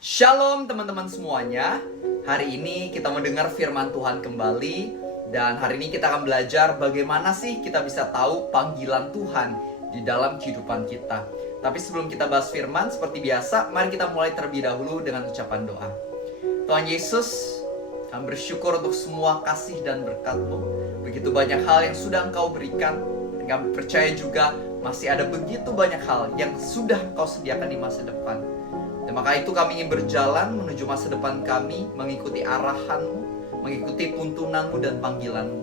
Shalom teman-teman semuanya. Hari ini kita mendengar firman Tuhan kembali. Dan hari ini kita akan belajar bagaimana sih kita bisa tahu panggilan Tuhan di dalam kehidupan kita. Tapi sebelum kita bahas firman, seperti biasa, mari kita mulai terlebih dahulu dengan ucapan doa. Tuhan Yesus, kami bersyukur untuk semua kasih dan berkat-Mu. Begitu banyak hal yang sudah Engkau berikan. Dan kami percaya juga masih ada begitu banyak hal yang sudah Engkau sediakan di masa depan. Dan maka itu kami ingin berjalan menuju masa depan kami, mengikuti arahan-Mu, mengikuti tuntunan-Mu dan panggilan-Mu.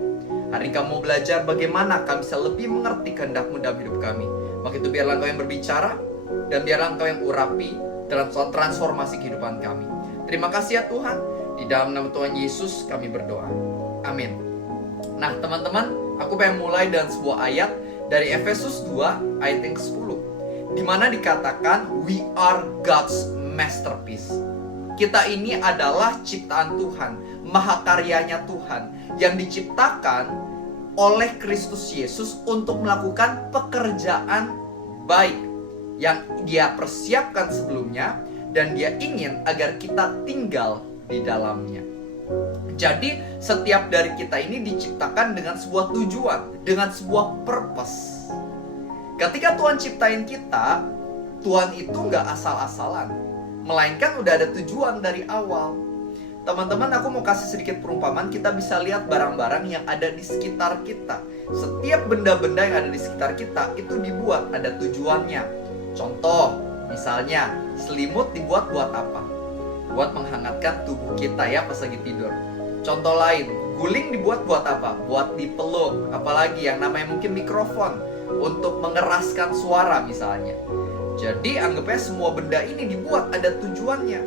Hari ini kami mau belajar bagaimana kami bisa lebih mengerti kehendak-Mu dalam hidup kami. Maka itu biarlah Engkau yang berbicara, dan biarlah Engkau yang urapi dalam transformasi kehidupan kami. Terima kasih ya Tuhan, di dalam nama Tuhan Yesus kami berdoa. Amin. Nah teman-teman, aku pengen mulai dengan sebuah ayat dari Efesus 2 ayat yang ke-10, di mana dikatakan we are God's masterpiece. Kita ini adalah ciptaan Tuhan, mahakaryanya Tuhan, yang diciptakan oleh Kristus Yesus untuk melakukan pekerjaan baik yang Dia persiapkan sebelumnya, dan Dia ingin agar kita tinggal di dalamnya. Jadi setiap dari kita ini diciptakan dengan sebuah tujuan, dengan sebuah purpose. Ketika Tuhan ciptain kita, Tuhan itu nggak asal-asalan, melainkan udah ada tujuan dari awal. Teman-teman, aku mau kasih sedikit perumpamaan. Kita bisa lihat barang-barang yang ada di sekitar kita. Setiap benda-benda yang ada di sekitar kita itu dibuat ada tujuannya. Contoh, misalnya selimut dibuat buat apa? Buat menghangatkan tubuh kita ya pas lagi tidur. Contoh lain, guling dibuat buat apa? Buat dipeluk. Apalagi yang namanya mungkin mikrofon, untuk mengeraskan suara misalnya. Jadi anggapnya semua benda ini dibuat ada tujuannya.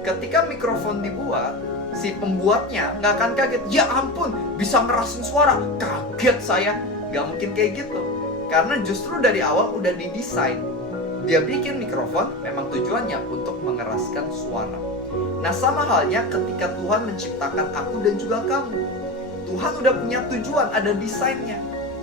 Ketika mikrofon dibuat, si pembuatnya nggak akan kaget. Ya ampun, bisa ngerasin suara. Kaget saya. Nggak mungkin kayak gitu. Karena justru dari awal udah didesain. Dia bikin mikrofon memang tujuannya untuk mengeraskan suara. Nah sama halnya ketika Tuhan menciptakan aku dan juga kamu. Tuhan udah punya tujuan, ada desainnya.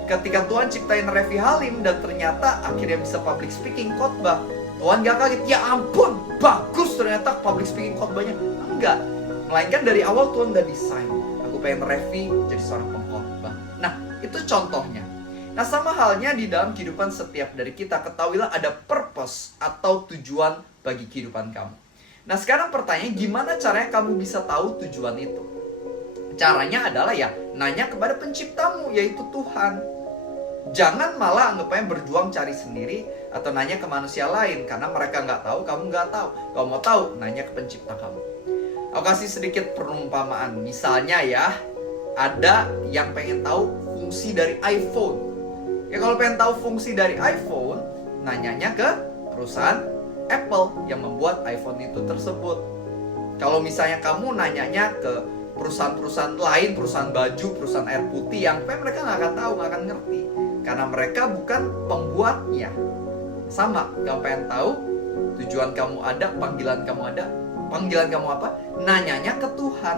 Ketika Tuhan ciptain Revi Halim dan ternyata akhirnya bisa public speaking khotbah, Tuhan gak kaget, ya ampun, bagus ternyata public speaking khotbahnya. Enggak, melainkan dari awal Tuhan udah desain. Aku pengen Revi jadi seorang pengkhotbah. Nah, itu contohnya. Nah, sama halnya di dalam kehidupan setiap dari kita, ketahuilah ada purpose atau tujuan bagi kehidupan kamu. Nah, sekarang pertanyaannya, gimana caranya kamu bisa tahu tujuan itu? Caranya adalah ya, nanya kepada penciptamu, yaitu Tuhan. Jangan malah anggapnya berjuang cari sendiri atau nanya ke manusia lain, karena mereka nggak tahu, kamu nggak tahu. Kalau mau tahu, nanya ke pencipta kamu. Aku kasih sedikit perumpamaan. Misalnya ya, ada yang pengen tahu fungsi dari iPhone. Ya kalau pengen tahu fungsi dari iPhone, nanyanya ke perusahaan Apple yang membuat iPhone itu tersebut. Kalau misalnya kamu nanyanya ke perusahaan-perusahaan lain, perusahaan baju, perusahaan air putih, yang mereka nggak akan tahu, nggak akan ngerti. Karena mereka bukan pembuatnya. Sama, kamu pengen tahu tujuan kamu ada, panggilan kamu ada. Panggilan kamu apa? Nanyanya ke Tuhan.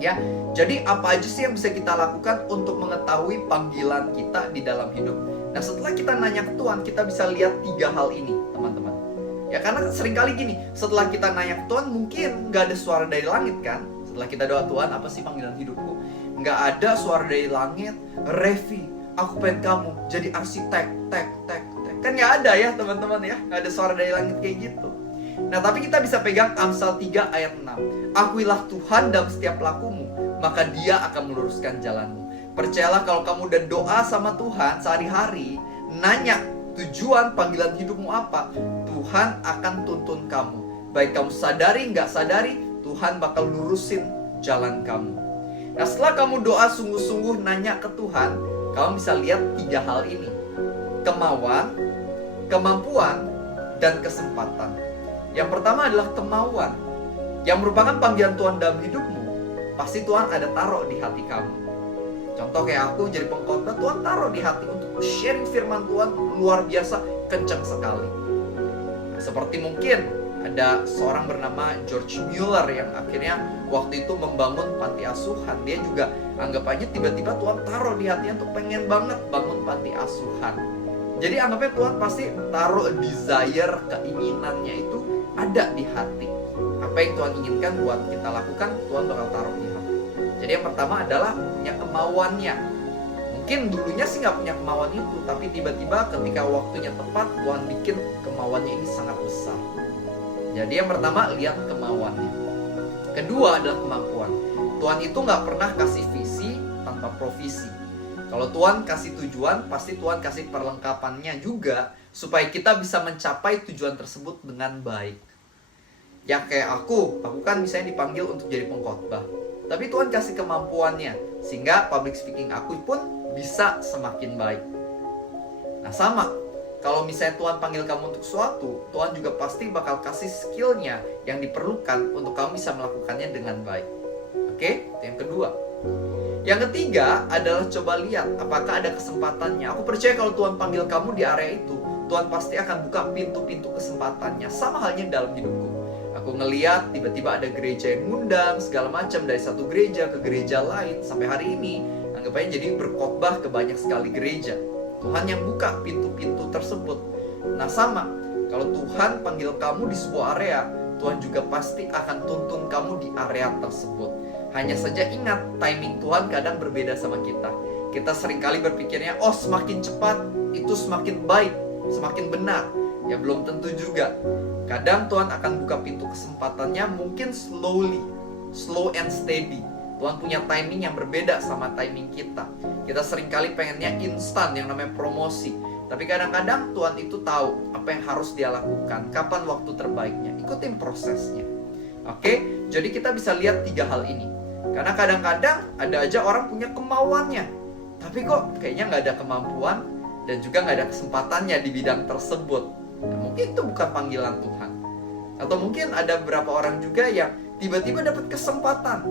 Ya, jadi apa aja sih yang bisa kita lakukan untuk mengetahui panggilan kita di dalam hidup? Nah, setelah kita nanya ke Tuhan, kita bisa lihat 3 hal ini, teman-teman. Ya, karena seringkali gini, setelah kita nanya ke Tuhan, mungkin nggak ada suara dari langit kan? Setelah kita doa, Tuhan, apa sih panggilan hidupku? Nggak ada suara dari langit, Revi, aku pengen kamu jadi arsitek, tek. Kan nggak ada ya teman-teman ya, nggak ada suara dari langit kayak gitu. Nah tapi kita bisa pegang Amsal 3 ayat 6. Akuilah Tuhan dalam setiap lakumu, maka Dia akan meluruskan jalanmu. Percayalah kalau kamu udah doa sama Tuhan sehari-hari, nanya tujuan panggilan hidupmu apa, Tuhan akan tuntun kamu. Baik kamu sadari nggak sadari, Tuhan bakal lurusin jalan kamu. Nah setelah kamu doa sungguh-sungguh nanya ke Tuhan, kamu bisa lihat 3 hal ini. Kemauan, kemampuan, dan kesempatan. Yang pertama adalah kemauan, yang merupakan panggilan Tuhan dalam hidupmu. Pasti Tuhan ada taruh di hati kamu. Contoh kayak aku jadi pengkhotbah, Tuhan taruh di hati untuk sharing firman Tuhan luar biasa, kencang sekali. Nah, seperti mungkin ada seorang bernama George Mueller yang akhirnya waktu itu membangun panti asuhan. Dia juga anggapannya tiba-tiba Tuhan taruh di hatinya untuk pengen banget bangun panti asuhan. Jadi anggapnya Tuhan pasti taruh desire, keinginannya itu ada di hati. apa yang Tuhan inginkan buat kita lakukan, Tuhan bakal taruh di hati. Jadi yang pertama adalah punya kemauannya. Mungkin dulunya sih nggak punya kemauan itu, tapi tiba-tiba ketika waktunya tepat, Tuhan bikin kemauannya ini sangat besar. Jadi yang pertama, lihat kemauannya. Kedua adalah kemampuan. Tuhan itu nggak pernah kasih visi tanpa provisi. Kalau Tuhan kasih tujuan, pasti Tuhan kasih perlengkapannya juga supaya kita bisa mencapai tujuan tersebut dengan baik. Ya kayak aku kan misalnya dipanggil untuk jadi pengkhotbah. Tapi Tuhan kasih kemampuannya sehingga public speaking aku pun bisa semakin baik. Nah sama, kalau misalnya Tuhan panggil kamu untuk sesuatu, Tuhan juga pasti bakal kasih skillnya yang diperlukan untuk kamu bisa melakukannya dengan baik. Oke, itu yang kedua. Yang ketiga adalah coba lihat apakah ada kesempatannya. Aku percaya kalau Tuhan panggil kamu di area itu, Tuhan pasti akan buka pintu-pintu kesempatannya. Sama halnya dalam hidupku. Aku ngeliat tiba-tiba ada gereja yang ngundang segala macam dari satu gereja ke gereja lain. Sampai hari ini anggap aja jadi berkhotbah ke banyak sekali gereja. Tuhan yang buka pintu-pintu tersebut. Nah sama, kalau Tuhan panggil kamu di sebuah area, Tuhan juga pasti akan tuntun kamu di area tersebut. Hanya saja ingat, timing Tuhan kadang berbeda sama kita. Kita seringkali berpikirnya, oh semakin cepat itu semakin baik, semakin benar. Ya belum tentu juga. Kadang Tuhan akan buka pintu kesempatannya mungkin slow and steady. Tuhan punya timing yang berbeda sama timing kita. Kita seringkali pengennya instan, yang namanya promosi. Tapi kadang-kadang Tuhan itu tahu apa yang harus dia lakukan, kapan waktu terbaiknya. Ikutin prosesnya. Oke, jadi kita bisa lihat 3 hal ini. Karena kadang-kadang ada aja orang punya kemauannya, tapi kok kayaknya nggak ada kemampuan dan juga nggak ada kesempatannya di bidang tersebut. Nah, mungkin itu bukan panggilan Tuhan. Atau mungkin ada beberapa orang juga yang tiba-tiba dapat kesempatan,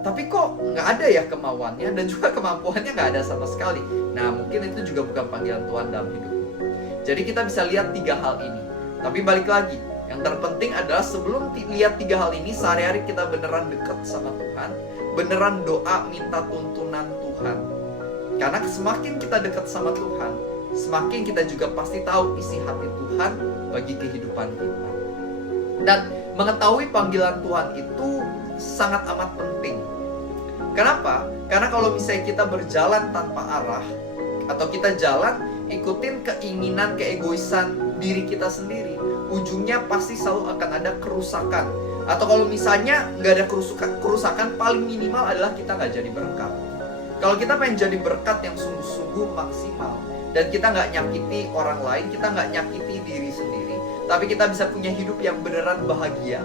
tapi kok nggak ada ya kemauannya dan juga kemampuannya nggak ada sama sekali. Nah, mungkin itu juga bukan panggilan Tuhan dalam hidupmu. Jadi kita bisa lihat 3 hal ini. Tapi balik lagi, yang terpenting adalah sebelum lihat 3 hal ini, sehari-hari kita beneran dekat sama Tuhan, beneran doa minta tuntunan Tuhan. Karena semakin kita dekat sama Tuhan, semakin kita juga pasti tahu isi hati Tuhan bagi kehidupan kita. Dan mengetahui panggilan Tuhan itu sangat amat penting. Kenapa? Karena kalau misalnya kita berjalan tanpa arah, atau kita jalan ikutin keinginan, keegoisan diri kita sendiri, ujungnya pasti selalu akan ada kerusakan. Atau kalau misalnya nggak ada kerusakan, paling minimal adalah kita nggak jadi berkat. Kalau kita pengen jadi berkat yang sungguh-sungguh maksimal, dan kita nggak nyakiti orang lain, kita nggak nyakiti diri sendiri, tapi kita bisa punya hidup yang beneran bahagia,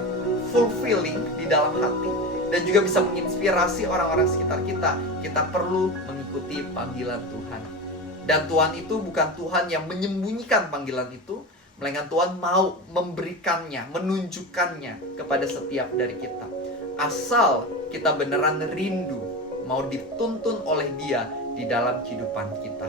fulfilling di dalam hati, dan juga bisa menginspirasi orang-orang sekitar kita, kita perlu mengikuti panggilan Tuhan. Dan Tuhan itu bukan Tuhan yang menyembunyikan panggilan itu, melainkan Tuhan mau memberikannya, menunjukkannya kepada setiap dari kita. Asal kita beneran rindu, mau dituntun oleh Dia di dalam kehidupan kita.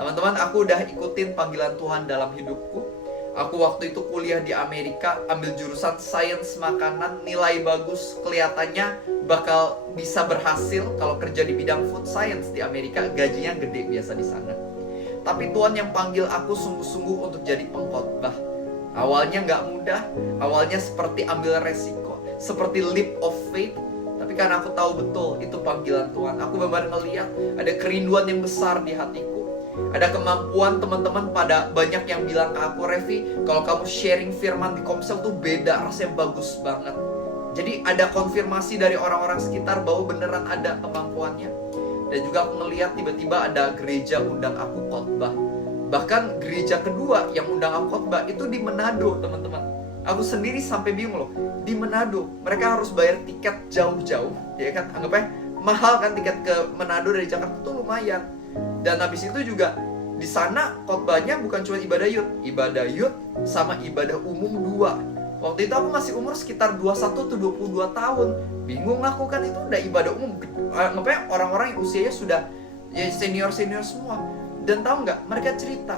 Teman-teman, aku udah ikutin panggilan Tuhan dalam hidupku. Aku waktu itu kuliah di Amerika, ambil jurusan sains makanan, nilai bagus, kelihatannya bakal bisa berhasil kalau kerja di bidang food science di Amerika, gajinya gede biasa di sana. Tapi Tuhan yang panggil aku sungguh-sungguh untuk jadi pengkhotbah. Awalnya nggak mudah, awalnya seperti ambil resiko, seperti leap of faith. Tapi karena aku tahu betul itu panggilan Tuhan, aku benar-benar ngeliat ada kerinduan yang besar di hatiku. Ada kemampuan, teman-teman pada banyak yang bilang ke aku, Revi, kalau kamu sharing firman di Komsel tuh beda, rasanya bagus banget. Jadi ada konfirmasi dari orang-orang sekitar bahwa beneran ada kemampuannya. Dan juga aku ngeliat tiba-tiba ada gereja undang aku khotbah. Bahkan gereja kedua yang undang aku khotbah itu di Manado, teman-teman. Aku sendiri sampai bingung loh, di Manado mereka harus bayar tiket jauh-jauh, ya kan? Anggapnya mahal kan tiket ke Manado dari Jakarta tuh lumayan. Dan habis itu juga di sana khotbahnya bukan cuma ibadah youth sama ibadah umum 2. Waktu itu aku masih umur sekitar 21 atau 22 tahun. Bingung aku kan, itu udah ibadah umum. Ngapain orang-orang yang usianya sudah ya senior-senior semua. Dan tahu nggak, mereka cerita,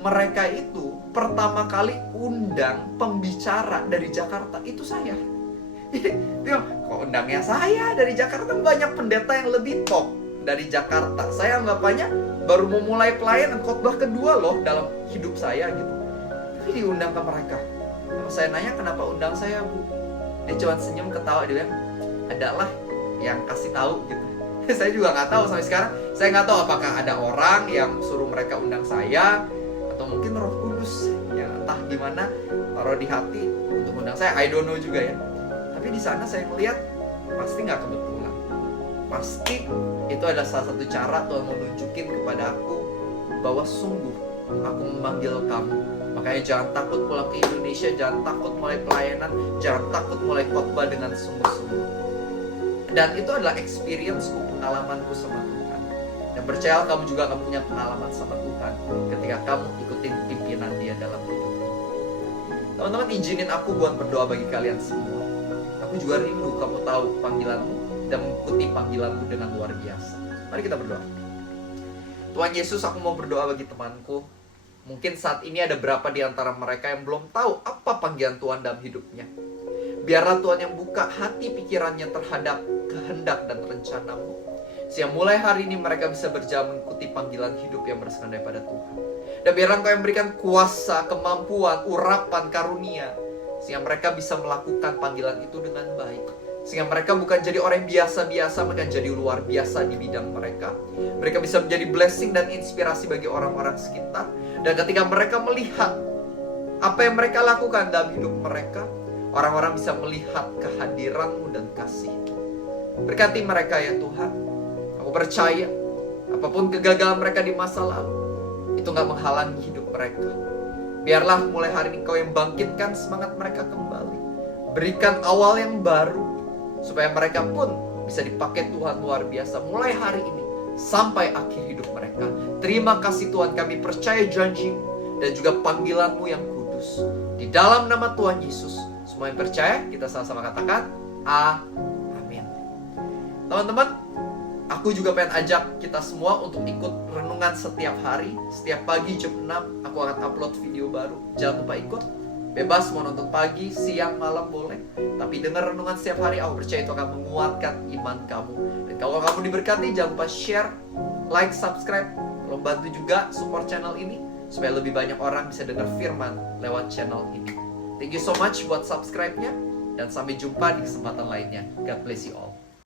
mereka itu pertama kali undang pembicara dari Jakarta itu saya. Jadi, kok undangnya saya dari Jakarta? Banyak pendeta yang lebih top dari Jakarta. Saya anggapannya baru mau mulai pelayanan, khotbah kedua loh dalam hidup saya gitu. Tapi diundang ke mereka. Saya nanya, kenapa undang saya, Bu? Dia cuma senyum ketawa, dia bilang adalah yang kasih tahu gitu. Saya juga nggak tahu sampai sekarang. Saya nggak tahu apakah ada orang yang suruh mereka undang saya, atau mungkin Roh Kudus ya entah gimana taruh di hati untuk undang saya. I don't know juga ya. Tapi di sana saya melihat pasti nggak kebetulan. Pasti itu adalah salah satu cara Tuhan mau nunjukin kepada aku bahwa sungguh aku memanggil kamu. Makanya jangan takut pulang ke Indonesia, jangan takut mulai pelayanan, jangan takut mulai khotbah dengan sungguh-sungguh. Dan itu adalah experience-ku, pengalamanku sama Tuhan. Dan percaya kamu juga akan punya pengalaman sama Tuhan ketika kamu ikutin pimpinan Dia dalam hidupmu. Teman-teman, izinin aku buat berdoa bagi kalian semua. Aku juga rindu kamu tahu panggilanmu dan mengikuti panggilanmu dengan luar biasa. Mari kita berdoa. Tuhan Yesus, aku mau berdoa bagi temanku. Mungkin saat ini ada berapa di antara mereka yang belum tahu apa panggilan Tuhan dalam hidupnya. Biarlah Tuhan yang buka hati pikirannya terhadap kehendak dan rencanamu. Sehingga mulai hari ini mereka bisa berjalan mengikuti panggilan hidup yang berasal daripada Tuhan. Dan biarlah Engkau yang berikan kuasa, kemampuan, urapan, karunia. Sehingga mereka bisa melakukan panggilan itu dengan baik. Sehingga mereka bukan jadi orang yang biasa-biasa, mereka jadi luar biasa di bidang mereka. Mereka bisa menjadi blessing dan inspirasi bagi orang-orang sekitar. Dan ketika mereka melihat apa yang mereka lakukan dalam hidup mereka, orang-orang bisa melihat kehadiran-Mu dan kasih-Mu. Berkati mereka ya Tuhan. Aku percaya apapun kegagalan mereka di masa lalu, itu gak menghalangi hidup mereka. Biarlah mulai hari ini Kau yang bangkitkan semangat mereka kembali. Berikan awal yang baru, supaya mereka pun bisa dipakai Tuhan luar biasa mulai hari ini sampai akhir hidup mereka. Terima kasih Tuhan, kami percaya janji-Mu dan juga panggilan-Mu yang kudus. Di dalam nama Tuhan Yesus, semua yang percaya kita sama-sama katakan amin. Teman-teman, aku juga pengen ajak kita semua untuk ikut renungan setiap hari. Setiap pagi jam 6 aku akan upload video baru. Jangan lupa ikut. Bebas mau nonton pagi, siang, malam boleh. Tapi dengar renungan setiap hari, aku percaya itu akan menguatkan iman kamu. Dan kalau kamu diberkati, jangan lupa share, like, subscribe. Tolong bantu juga support channel ini supaya lebih banyak orang bisa dengar firman lewat channel ini. Thank you so much buat subscribe-nya. Dan sampai jumpa di kesempatan lainnya. God bless you all.